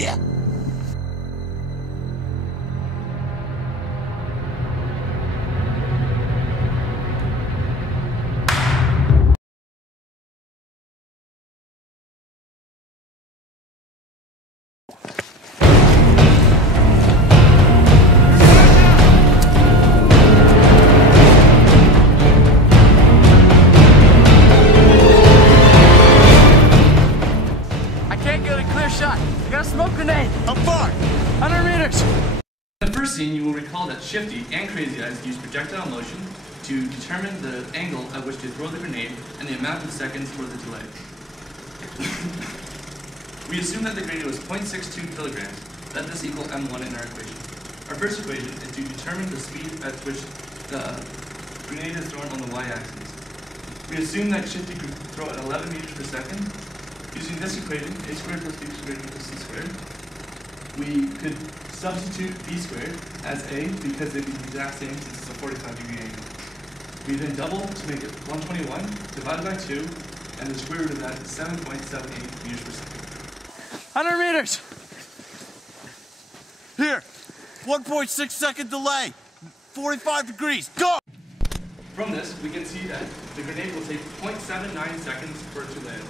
shit. Smoke grenade! How far? 100 meters! In the first scene, you will recall that Shifty and Crazy Eyes used projectile motion to determine the angle at which to throw the grenade and the amount of seconds for the delay. We assume that the grenade was 0.62 kilograms. Let this equal m1 in our equation. Our first equation is to determine the speed at which the grenade is thrown on the y-axis. We assume that Shifty could throw at 11 meters per second. Using this equation, a squared plus b squared equals c squared, we could substitute b squared as a because they'd be the exact same since it's a 45-degree angle. We then double to make it 121 divided by 2, and the square root of that is 7.78 meters per second. 100 meters! Here, 1.6 second delay, 45 degrees, go! From this, we can see that the grenade will take 0.79 seconds for it to land.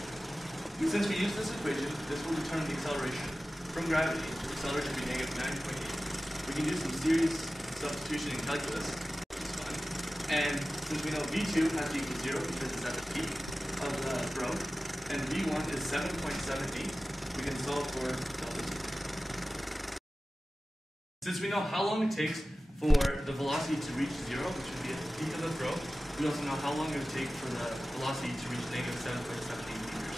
Since we use this equation, this will determine the acceleration. From gravity, the acceleration will be negative 9.8. We can do some series substitution in calculus, which is fun. And since we know V2 has to equal 0 because it's at the peak of the throw, and V1 is 7.78, we can solve for delta T. Since we know how long it takes for the velocity to reach 0, which would be at the peak of the throw, we also know how long it would take for the velocity to reach negative 7.78 meters.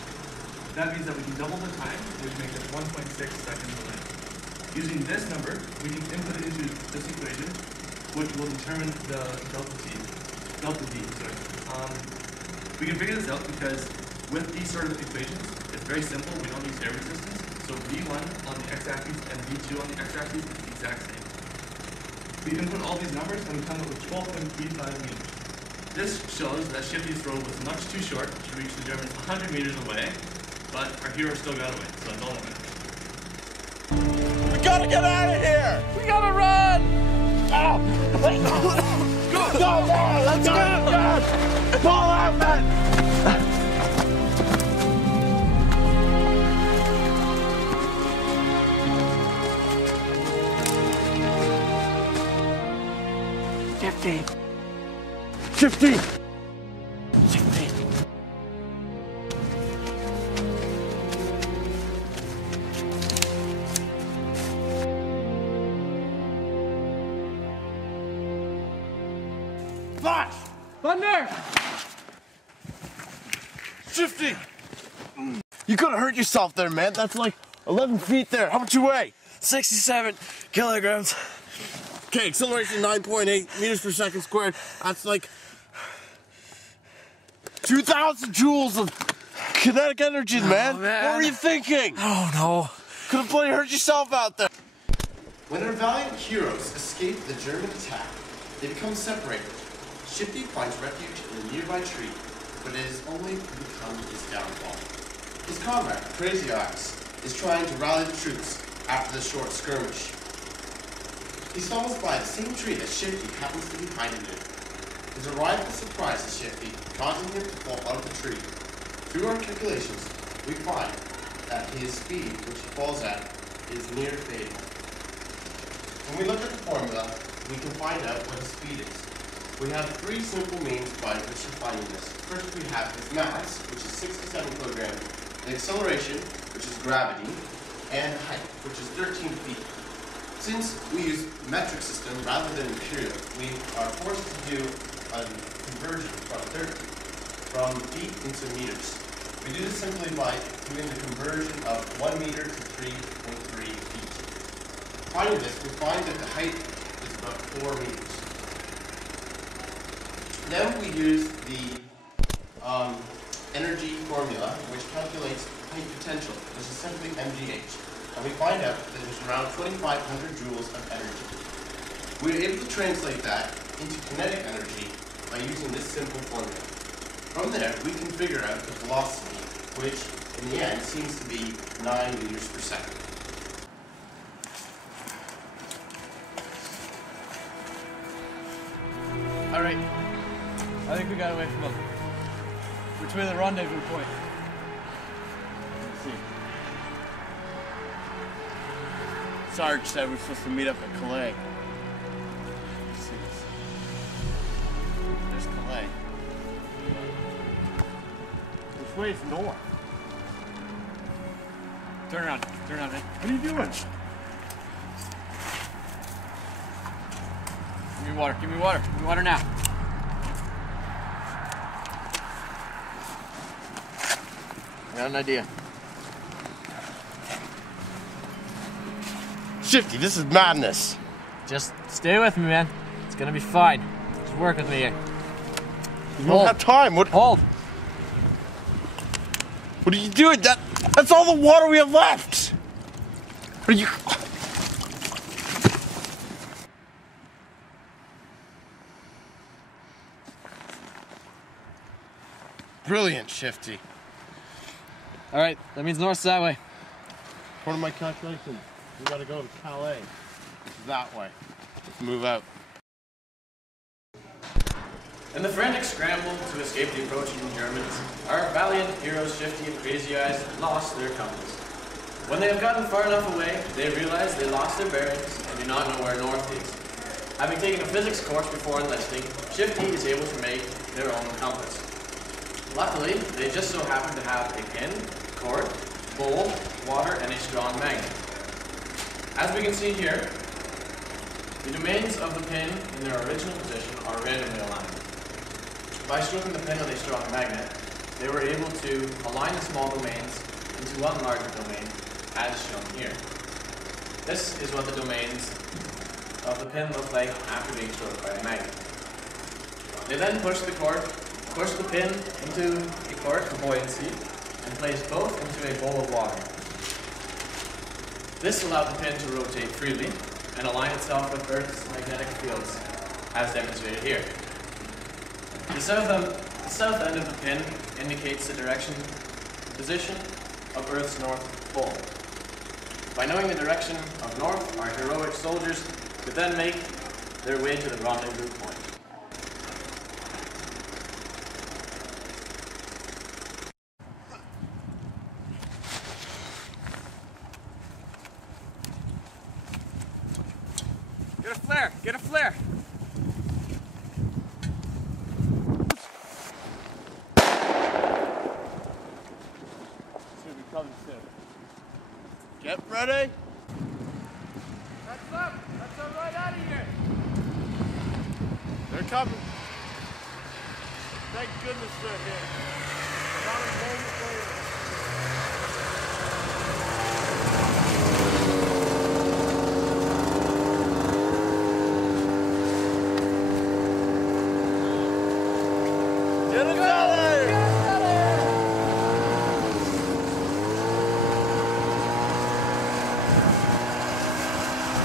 That means that we can double the time, which makes it 1.6 seconds delay. Using this number, we can input it into this equation, which will determine the delta d. We can figure this out because with these sort of equations, it's very simple. We don't use air resistance. So V1 on the x-axis and V2 on the x-axis is the exact same. We input all these numbers and we come up with 12.35 meters. This shows that Shifty's throw was much too short to reach the Germans 100 meters away, but our hero still got away, so that's all that matters. We gotta get out of here! We gotta run! Go, man! Let's go! Pull out, man! Shifty! Shifty! Flash! Thunder! Shifty! You could have hurt yourself there, man. That's like 11 feet there. How much you weigh? 67 kilograms. Okay, acceleration 9.8 meters per second squared. That's like 2,000 joules of kinetic energy, man. Man. What were you thinking? Oh no. Could have bloody hurt yourself out there. When our valiant heroes escape the German attack, they become separated. Shifty finds refuge in a nearby tree, but it is only to become his downfall. His comrade, Crazy Eyes, is trying to rally the troops after the short skirmish. He stumbles by the same tree that Shifty happens to be hiding in. His arrival surprises Shifty, causing him to fall out of the tree. Through our calculations, we find that his speed, which he falls at, is near fatal. When we look at the formula, we can find out what his speed is. We have three simple means by which of finding this. First, we have his mass, which is 67 kilograms, the acceleration, which is gravity, and height, which is 13 feet. Since we use metric system rather than imperial, we are forced to do a conversion from feet into meters. We do this simply by doing the conversion of 1 meter to 3.3 feet. Finding this, we find that the height is about 4 meters. Then we use the energy formula, which calculates height potential, which is simply mgh. And we find out that there's around 2,500 joules of energy. We're able to translate that into kinetic energy by using this simple formula. From there, we can figure out the velocity, which in the end seems to be 9 meters per second. Alright. I think we got away from them. Which way the rendezvous point? Let's see. Sarge said we're supposed to meet up at Calais. Let's see. There's Calais. Which way is north? Turn around, man. What are you doing? Give me water, give me water. Give me water now. I got an idea. Shifty, this is madness. Just stay with me, man. It's gonna be fine. Just work with me here. We don't have time. What Hold. are you doing? That's all the water we have left. What are you? Brilliant, Shifty. Alright, that means north's that way. According to my calculations, we gotta go to Calais. It's that way. Let's move out. In the frantic scramble to escape the approaching Germans, our valiant heroes Shifty and Crazy Eyes lost their compass. When they have gotten far enough away, they realize they lost their bearings and do not know where north is. Having taken a physics course before enlisting, Shifty is able to make their own compass. Luckily, they just so happen to have a pin, cord, bowl, water, and a strong magnet. As we can see here, the domains of the pin in their original position are randomly aligned. By stroking the pin with a strong magnet, they were able to align the small domains into one larger domain, as shown here. This is what the domains of the pin look like after being stroked by a magnet. They then push the pin into a cord for buoyancy, and place both into a bowl of water. This allowed the pin to rotate freely and align itself with Earth's magnetic fields, as demonstrated here. The south end of the pin indicates the position of Earth's North Pole. By knowing the direction of north, our heroic soldiers could then make their way to the rendezvous point. Get a flare! Get a flare! Should be coming soon. Get ready. That's up! That's up right out of here! They're coming. Thank goodness they're here. Not a moment later. Get it out there!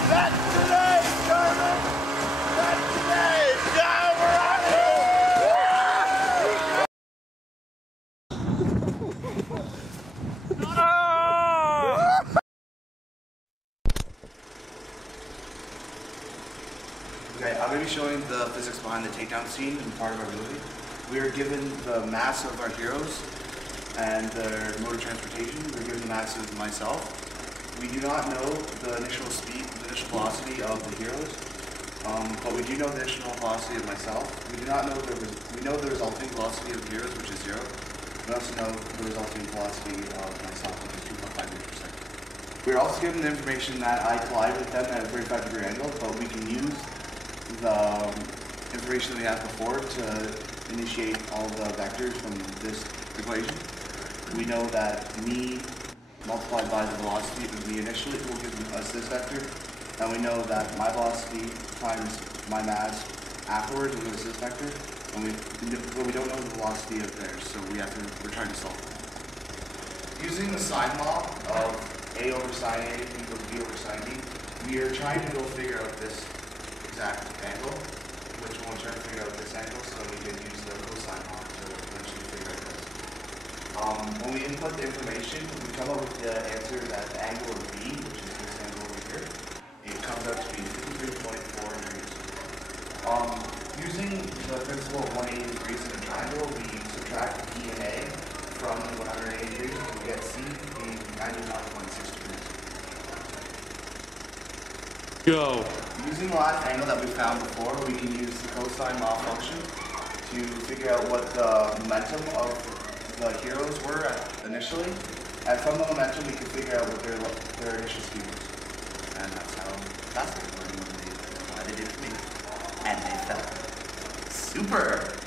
That's today, Sherman! That's today! Now we're on Okay, I'm going to be showing the physics behind the takedown scene in part of our movie. We are given the mass of our heroes and their mode of transportation. We're given the mass of myself. We do not know the initial speed, the initial velocity of the heroes, but we do know the initial velocity of myself. We do not know we know the resulting velocity of the heroes, which is 0. We also know the resulting velocity of myself, which is 2.5 meters per second. We are also given the information that I collide with them at a 35-degree angle, but we can use the information that we had before to initiate all the vectors from this equation. We know that me multiplied by the velocity of me initially will give us this vector, and we know that my velocity times my mass afterwards will give us this vector, but we don't know the velocity of theirs, so we're trying to solve it. Using the sine law of A over sine A equals B over sine B, we are trying to go figure out this exact angle, which we'll try to figure out this angle so we can use the cosine law to eventually figure out this. When we input the information, we come up with the answer that the angle of B, which is this angle over here, it comes out to be 53.4 degrees. Using the principle of 180 degrees in a triangle, we subtract E and A from 180 degrees, and we get C being 91.6 degrees. Go. Using the last angle that we found before, we can use the cosine law function to figure out what the momentum of the heroes were initially. And from the momentum, we can figure out what their initial speed was. And that's how fast they were. Why they did it for me. And they felt super.